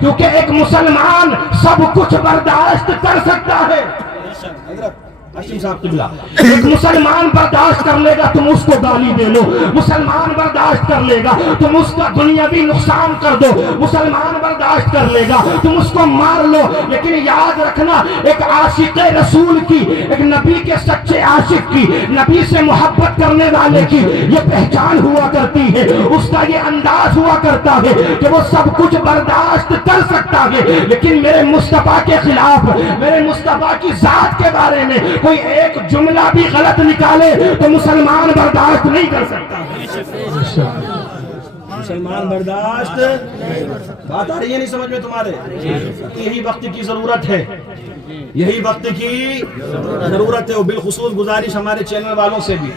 کیونکہ ایک مسلمان سب کچھ برداشت کر سکتا ہے. ایک مسلمان برداشت کر لے گا تم اس کو گالی دے لو، مسلمان برداشت کر لے گا تم اس کا دنیاوی نقصان کر دو، مسلمان برداشت کر لے گا تم اس کو مار لو. لیکن یاد رکھنا ایک عاشق رسول کی، ایک نبی کے سچے عاشق کی، نبی سے محبت کرنے والے کی یہ پہچان ہوا کرتی ہے، اس کا یہ انداز ہوا کرتا ہے کہ وہ سب کچھ برداشت کر سکتا ہے، لیکن میرے مصطفیٰ کے خلاف، میرے مصطفیٰ کی ذات کے بارے میں کوئی ایک جملہ بھی غلط نکالے تو مسلمان برداشت نہیں کر سکتا. مسلمان برداشت، بات آ رہی ہے نہیں سمجھ میں تمہارے؟ یہی وقت کی ضرورت ہے، یہی وقت کی ضرورت ہے. اور بالخصوص گزارش ہمارے چینل والوں سے بھی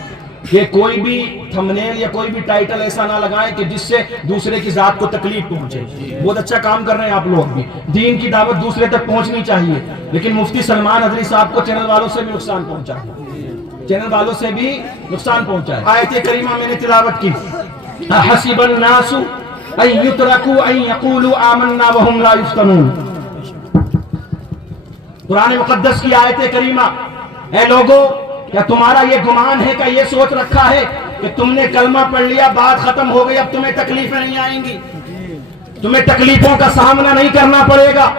کہ کوئی بھی تھمبنیل یا کوئی بھی ٹائٹل ایسا نہ لگائیں کہ جس سے دوسرے کی ذات کو تکلیف پہنچے. بہت اچھا کام کر رہے ہیں آپ لوگ بھی، دین کی دعوت دوسرے تک پہنچنی چاہیے، لیکن مفتی سلمان حضری صاحب کو چینل والوں سے بھی نقصان پہنچا ہے، چینل والوں سے بھی نقصان پہنچا ہے. آیت کریمہ میں نے تلاوت کی، حسب الناس ان یترکوا ان یقولوا آمنا وهم لا یفتنون. قرآن مقدس کی آیت کریمہ، اے لوگو کیا تمہارا یہ گمان ہے کہ یہ سوچ رکھا ہے کہ تم نے کلمہ پڑھ لیا بات ختم ہو گئی، اب تمہیں تکلیفیں نہیں آئیں گی، تمہیں تکلیفوں کا سامنا نہیں کرنا پڑے گا،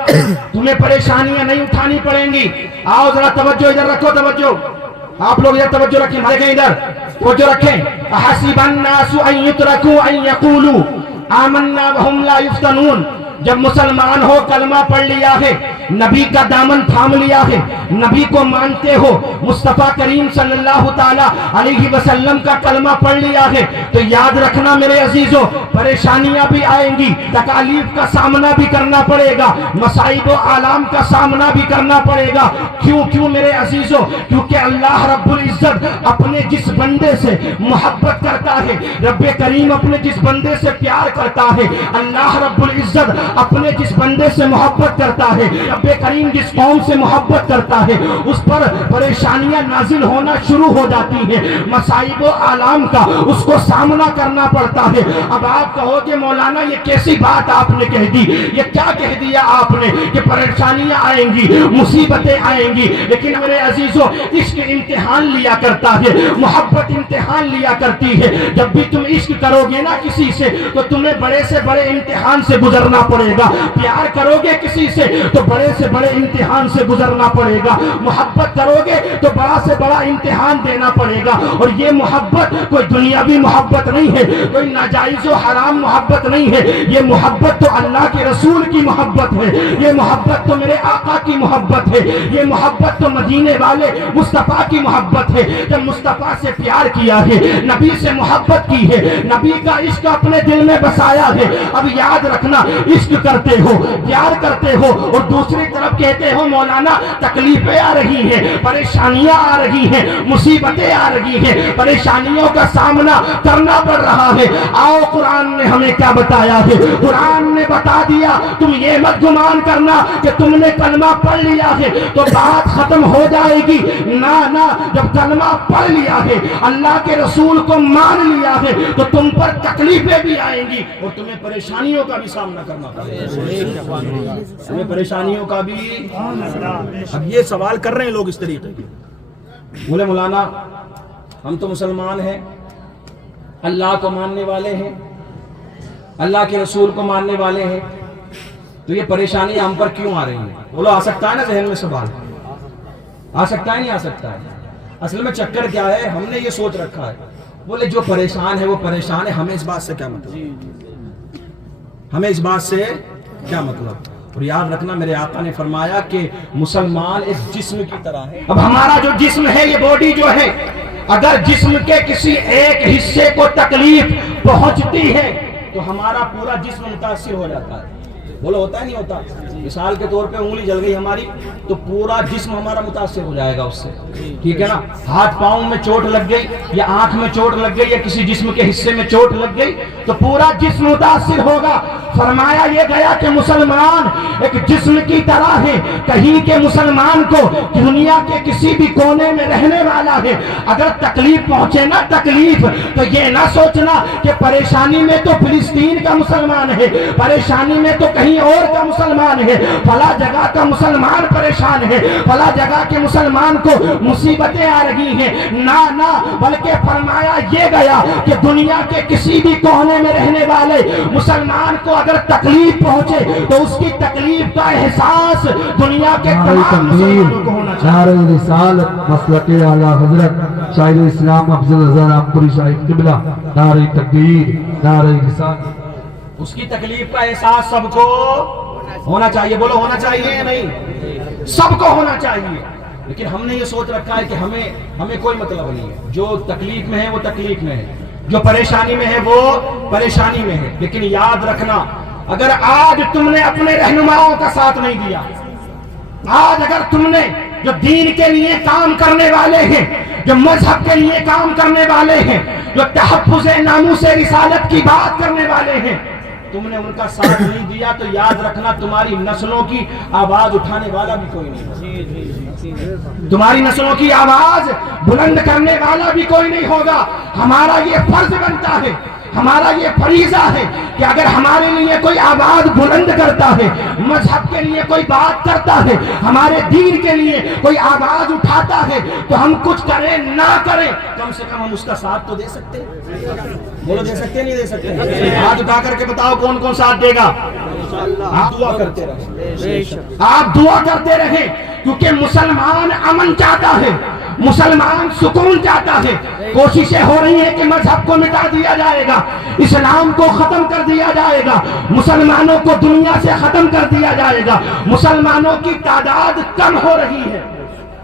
تمہیں پریشانیاں نہیں اٹھانی پڑیں گی. آؤ ذرا توجہ ادھر رکھو، توجہ آپ لوگ ادھر توجہ رکھیں، دیکھیں ادھر توجہ رکھیں. حسب الناس ان یترکوا ان یقولوا آمنا وهم لا یفتنون. جب مسلمان ہو کلمہ پڑھ لیا ہے، نبی کا دامن تھام لیا ہے، نبی کو مانتے ہو، مصطفیٰ کریم صلی اللہ تعالی علیہ وسلم کا کلمہ پڑھ لیا ہے، تو یاد رکھنا میرے عزیزو پریشانیاں بھی آئیں گی، تکالیف کا سامنا بھی کرنا پڑے گا، مصائب و آلام کا سامنا بھی کرنا پڑے گا. کیوں میرے عزیزو؟ کیونکہ اللہ رب العزت اپنے جس بندے سے محبت کرتا ہے، رب کریم اپنے جس بندے سے پیار کرتا ہے، اللہ رب العزت اپنے جس بندے سے محبت کرتا ہے، رب کریم جس قوم سے محبت کرتا ہے، اس پر پریشانیاں نازل ہونا شروع ہو جاتی ہیں، مصائب و آلام کا اس کو سامنا کرنا پڑتا ہے. اب آپ کہو کہ مولانا یہ کیسی بات آپ نے کہہ دی، یہ کیا کہہ دیا آپ نے کہ پریشانیاں آئیں گی، مصیبتیں آئیں گی. لیکن میرے عزیزو عشق امتحان لیا کرتا ہے، محبت امتحان لیا کرتی ہے. جب بھی تم عشق کرو گے نا کسی سے تو تمہیں بڑے سے بڑے امتحان سے گزرنا پڑے گا، پیار کرو گے کسی سے تو بڑے سے بڑے امتحان سے گزرنا پڑے گا، محبت کرو گے تو بڑا سے بڑا امتحان دینا پڑے گا. اور یہ محبت کوئی دنیاوی محبت نہیں ہے، کوئی ناجائز و حرام محبت نہیں ہے، یہ محبت تو اللہ کے رسول کی محبت ہے، یہ محبت تو میرے آقا کی محبت ہے، یہ محبت تو مدینے والے مصطفیٰ کی محبت ہے. جب مصطفیٰ سے پیار کیا ہے، نبی سے محبت کی ہے، نبی کا عشق اپنے دل میں بسایا ہے. اب یاد رکھنا عشق کرتے ہو، پیار کرتے ہو، اور دوسری طرف کہتے ہو مولانا تکلیفیں آ رہی ہیں، پریشانیاں آ رہی ہیں، مصیبتیں آ رہی ہیں، پریشانیوں کا سامنا کرنا پڑ رہا ہے. آؤ قرآن نے ہمیں کیا بتایا ہے؟ قرآن نے بتا دیا تم یہ مت گمان کرنا کہ تم نے کلمہ پڑھ لیا ہے تو بات ختم ہو جائے گی. نہ، جب کلمہ پڑھ لیا ہے، اللہ کے رسول کو مان لیا ہے تو تم پر تکلیفیں بھی آئیں گی اور تمہیں پریشانیوں کا بھی سامنا کرنا پڑے گا، تمہیں پریشانیوں کا بھی. اب یہ سوال کر رہے ہیں لوگ اس طریقے کے، بولے مولانا ہم تو مسلمان ہیں، اللہ کو ماننے والے ہیں، اللہ کے رسول کو ماننے والے ہیں، تو یہ پریشانی ہم پر کیوں آ رہی ہے؟ بولو آ سکتا ہے نا ذہن میں سوال، آ سکتا ہے نہیں آ سکتا ہے؟ اصل میں چکر کیا ہے، ہم نے یہ سوچ رکھا ہے، بولے جو پریشان ہے وہ پریشان ہے، ہمیں اس بات سے کیا مطلب، ہمیں اس بات سے کیا مطلب. اور یاد رکھنا میرے آقا نے فرمایا کہ مسلمان ایک جسم کی طرح ہے. اب ہمارا جو جسم ہے، یہ باڈی جو ہے، اگر جسم کے کسی ایک حصے کو تکلیف پہنچتی ہے تو ہمارا پورا جسم متاثر ہو جاتا ہے. بولو ہوتا ہے نہیں ہوتا؟ مثال کے طور پہ انگلی جل گئی ہماری تو پورا جسم ہمارا متاثر ہو جائے گا اس سے، ٹھیک ہے نا. ہاتھ پاؤں میں چوٹ لگ گئی یا آنکھ میں چوٹ لگ گئی یا کسی جسم کے حصے میں چوٹ لگ گئی تو پورا جسم متاثر ہوگا. فرمایا یہ گیا کہ مسلمان ایک جسم کی طرح ہے. کہیں کہ مسلمان کو دنیا کے کسی بھی کونے میں رہنے والا ہے، اگر تکلیف پہنچے نا تکلیف، تو یہ نہ سوچنا کہ پریشانی میں تو فلسطین کا مسلمان ہے، پریشانی میں تو کہیں کہیں اور کا مسلمان ہے، فلاں جگہ کا مسلمان پریشان ہے، فلاں جگہ کے مسلمان کو مصیبتیں آ رہی ہیں، نہ بلکہ فرمایا یہ گیا کہ دنیا کے کسی بھی کونے میں رہنے والے مسلمان کو اگر تکلیف پہنچے تو اس کی تکلیف کا احساس دنیا کے تمام مسلمانوں کو ہونا چاہیے۔ نعرہ رسالت مسلک اعلیٰ حضرت شاعر اسلام افضل رضا رامپوری صاحب قبلہ، نعرہ تکبیر، نعرہ رسالت۔ اس کی تکلیف کا احساس سب کو ہونا چاہیے، بولو ہونا چاہیے یا نہیں؟ سب کو ہونا چاہیے، لیکن ہم نے یہ سوچ رکھا ہے کہ ہمیں کوئی مطلب نہیں ہے، جو تکلیف میں ہے وہ تکلیف میں ہے، جو پریشانی میں ہے وہ پریشانی میں ہے۔ لیکن یاد رکھنا، اگر آج تم نے اپنے رہنماؤں کا ساتھ نہیں دیا، آج اگر تم نے جو دین کے لیے کام کرنے والے ہیں، جو مذہب کے لیے کام کرنے والے ہیں، جو تحفظ ناموس رسالت کی بات کرنے والے ہیں، تم نے ان کا ساتھ نہیں دیا تو یاد رکھنا تمہاری نسلوں کی آواز اٹھانے والا بھی کوئی نہیں، تمہاری نسلوں کی آواز بلند کرنے والا بھی کوئی نہیں ہوگا۔ ہمارا یہ فرض بنتا ہے، ہمارا یہ فریضہ ہے کہ اگر ہمارے لیے کوئی آواز بلند کرتا ہے، مذہب کے لیے کوئی بات کرتا ہے، ہمارے دین کے لیے کوئی آواز اٹھاتا ہے، تو ہم کچھ کریں نہ کریں، کم سے کم ہم اس کا ساتھ تو دے سکتے ہیں۔ بولو دے سکتے نہیں دے سکتے؟ ہاتھ اٹھا کر کے بتاؤ کون کون ساتھ دے گا؟ آپ دعا کرتے رہیں، آپ دعا کرتے رہیں، کیونکہ مسلمان امن چاہتا ہے، مسلمان سکون چاہتا ہے۔ کوششیں ہو رہی ہیں کہ مذہب کو مٹا دیا جائے گا، اسلام کو ختم کر دیا جائے گا، مسلمانوں کو دنیا سے ختم کر دیا جائے گا، مسلمانوں کی تعداد کم ہو رہی ہے۔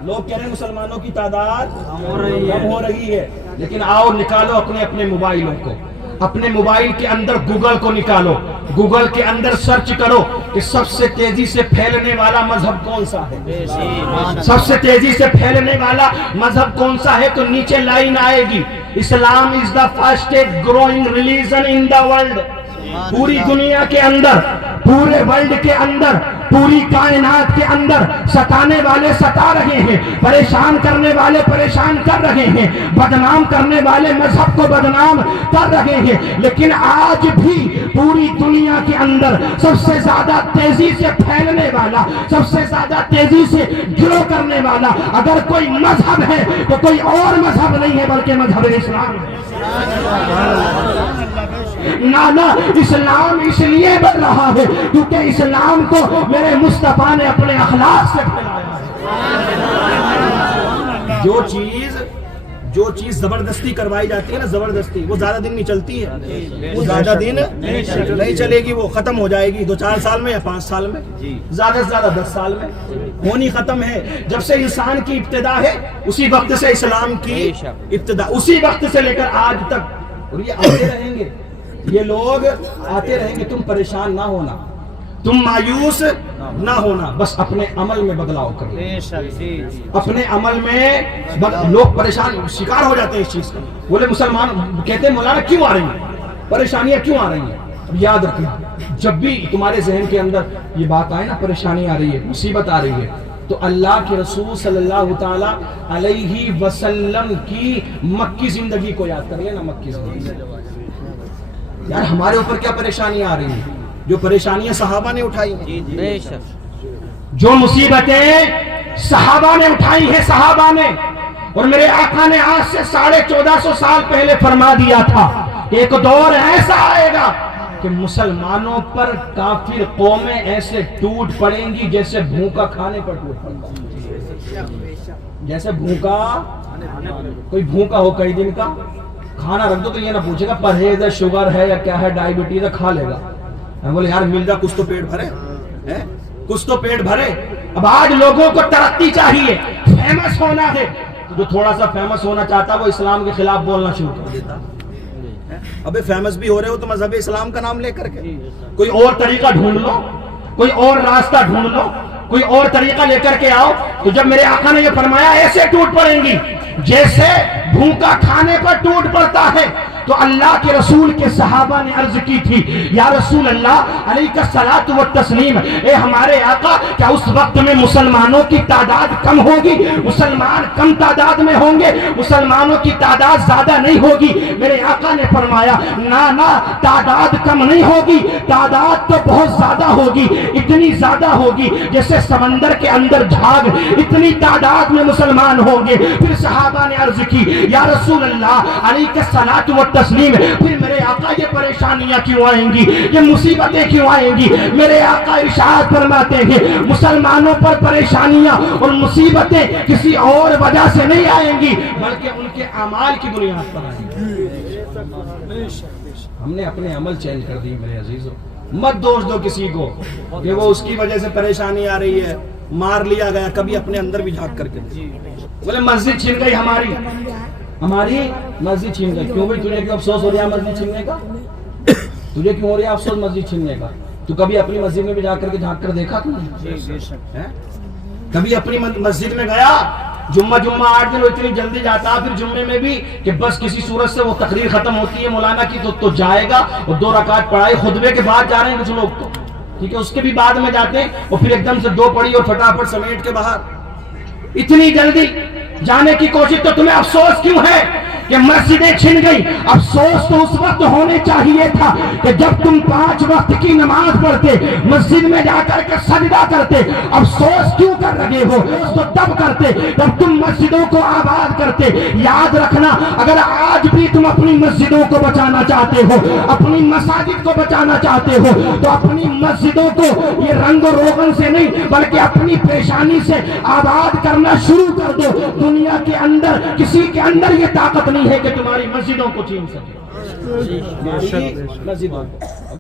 لوگ کہہ رہے ہیں مسلمانوں کی تعداد کم ہو رہی ہے، لیکن آؤ نکالو اپنے اپنے موبائلوں کو، اپنے موبائل کے اندر گوگل کو نکالو، گوگل کے اندر سرچ کرو کہ سب سے تیزی سے پھیلنے والا مذہب کون سا ہے، سب سے تیزی سے پھیلنے والا مذہب کون سا ہے، تو نیچے لائن آئے گی، Islam is the fastest growing religion in the world. پوری دنیا کے اندر، پورے ورلڈ کے اندر، پوری کائنات کے اندر ستانے والے ستا رہے ہیں، پریشان کرنے والے پریشان کر رہے ہیں، بدنام کرنے والے مذہب کو بدنام کر رہے ہیں، لیکن آج بھی پوری دنیا کے اندر سب سے زیادہ تیزی سے پھیلنے والا، سب سے زیادہ تیزی سے گرو کرنے والا اگر کوئی مذہب ہے تو کوئی اور مذہب نہیں ہے بلکہ مذہب اسلام ہے۔ نہ اسلام اس لیے بن رہا ہے کیونکہ اسلام کو میرے مصطفیٰ نے اپنے اخلاق سے پھیلایا ہے۔ جو چیز زبردستی کروائی جاتی ہے نا، زبردستی، وہ زیادہ دن نہیں چلتی ہے، وہ زیادہ دن نہیں چلے گی، وہ ختم ہو جائے گی 2-4 سال میں یا 5 سال میں، زیادہ سے زیادہ 10 سال میں ہونی ختم ہے۔ جب سے انسان کی ابتدا ہے اسی وقت سے اسلام کی ابتدا، اسی وقت سے لے کر آج تک، اور یہ آتے رہیں گے، یہ لوگ آتے رہیں گے۔ تم پریشان نہ ہونا، تم مایوس نہ ہونا، بس اپنے عمل میں بدلاؤ کرو، اپنے عمل میں لوگ پریشان شکار ہو جاتے ہیں اس چیز کا، بولے مسلمان کہتے ہیں مولانا کیوں آ رہی ہیں پریشانیاں، کیوں آ رہی ہیں؟ اب یاد رکھنا، جب بھی تمہارے ذہن کے اندر یہ بات آئے نا، پریشانی آ رہی ہے، مصیبت آ رہی ہے، تو اللہ کے رسول صلی اللہ تعالی علیہ وسلم کی مکی زندگی کو یاد کر لینا، مکی زندگی۔ یار ہمارے اوپر کیا پریشانی آ رہی ہیں؟ جو پریشانیاں صحابہ نے اٹھائی ہیں، جو مصیبتیں صحابہ نے اٹھائی ہیں، صحابہ نے، اور میرے آقا نے آج سے 1450 سال پہلے فرما دیا تھا کہ ایک دور ایسا آئے گا کہ مسلمانوں پر کافر قومیں ایسے ٹوٹ پڑیں گی جیسے بھوکا کھانے پر ٹوٹ پڑتا ہے، جیسے بھوکا، کوئی بھوکا ہو کئی دن کا، کھانا رکھ دو تو یہ نہ پوچھے گا پرہیز ہے، شوگر ہے یا کیا ہے، ڈائیبٹیز ہے، کھا لے گا۔ میں بولے یار مل جا کچھ تو پیٹ بھرے، کچھ تو پیٹ بھرے۔ اب آج لوگوں کو ترقی چاہیے، فیمس ہونا ہے، جو تھوڑا سا فیمس ہونا چاہتا وہ اسلام کے خلاف بولنا شروع کر دیتا۔ ابے فیمس بھی ہو رہے ہو تو مذہب اسلام کا نام لے کر کے کوئی اور طریقہ ڈھونڈ لو، کوئی اور راستہ ڈھونڈ لو، کوئی اور طریقہ لے کر کے آؤ۔ تو جب میرے آقا نے یہ فرمایا ایسے ٹوٹ پڑیں گی جیسے بھوکا کھانے پر ٹوٹ پڑتا ہے، تو اللہ کے رسول کے صحابہ نے عرض کی تھی یا رسول اللہ علیہ الصلاۃ والتسلیم، اے ہمارے آقا کیا اس وقت میں مسلمانوں کی تعداد کم ہوگی؟ مسلمان کم تعداد میں ہوں گے، مسلمانوں کی تعداد زیادہ نہیں ہوگی؟ میرے آقا نے فرمایا نہ تعداد کم نہیں ہوگی، تعداد تو بہت زیادہ ہوگی، اتنی زیادہ ہوگی جیسے سمندر کے اندر جھاگ، اتنی تعداد میں مسلمان ہوں گے۔ پھر صحابہ نے عرض کی یا رسول اللہ علیہ الصلاۃ والتسلیم، پھر میرے آقا یہ پریشانیاں کیوں آئیں گی، یہ مصیبتیں کیوں آئیں گی؟ میرے آقا ارشاد فرماتے ہیں مسلمانوں پر پریشانیاں اور مصیبتیں کسی اور وجہ سے نہیں آئیں گی بلکہ ان کے اعمال کی بنیاد پر آئیں گی۔ ہم نے اپنے عمل چینج کر دی میرے عزیزوں، مت دوش دو کسی کو کہ وہ اس کی وجہ سے پریشانی آ رہی ہے، مار لیا گیا، کبھی اپنے اندر بھی جھانک کر کے بولے مسجد چھن گئی ہماری مسجد چھن گئی، کیوں بھائی تجھے کیوں افسوس ہو رہا ہے مسجد چھننے کا؟ تجھے کیوں ہو رہا ہے افسوس مسجد چھننے کا؟ تو کبھی اپنی مسجد میں بھی جا کر کے جھانک کر دیکھا تم نے؟ کبھی اپنی مسجد میں گیا؟ جمعہ 8 دن وہ اتنی جلدی جاتا، پھر جمعے میں بھی کہ بس کسی صورت سے وہ تقریر ختم ہوتی ہے مولانا کی تو جائے گا، اور 2 رکعت پڑھائی، خطبے کے بعد جا رہے ہیں کچھ لوگ تو ٹھیک ہے، اس کے بھی بعد میں جاتے ہیں اور پھر ایک دم سے 2 پڑھی اور فٹافٹ سمیٹ کے باہر۔ اتنی جلدی جانے کی کوشش، تو تمہیں افسوس کیوں ہے کہ مسجدیں چھن گئی؟ افسوس تو اس وقت ہونے چاہیے تھا کہ جب تم 5 وقت کی نماز پڑھتے، مسجد میں جا کر کے سجدہ کرتے۔ افسوس کیوں کر رہے ہو؟ تو تب کرتے جب تم مسجدوں کو آباد کرتے۔ یاد رکھنا، اگر آج بھی تم اپنی مسجدوں کو بچانا چاہتے ہو، اپنی مساجد کو بچانا چاہتے ہو، تو اپنی مسجدوں کو یہ رنگ و روغن سے نہیں بلکہ اپنی پیشانی سے آباد کرنا شروع کر دو۔ دنیا کے اندر کسی کے اندر یہ طاقت نہیں ہے کہ تمہاری مسجدوں کو چھین سکے، مسجدوں کو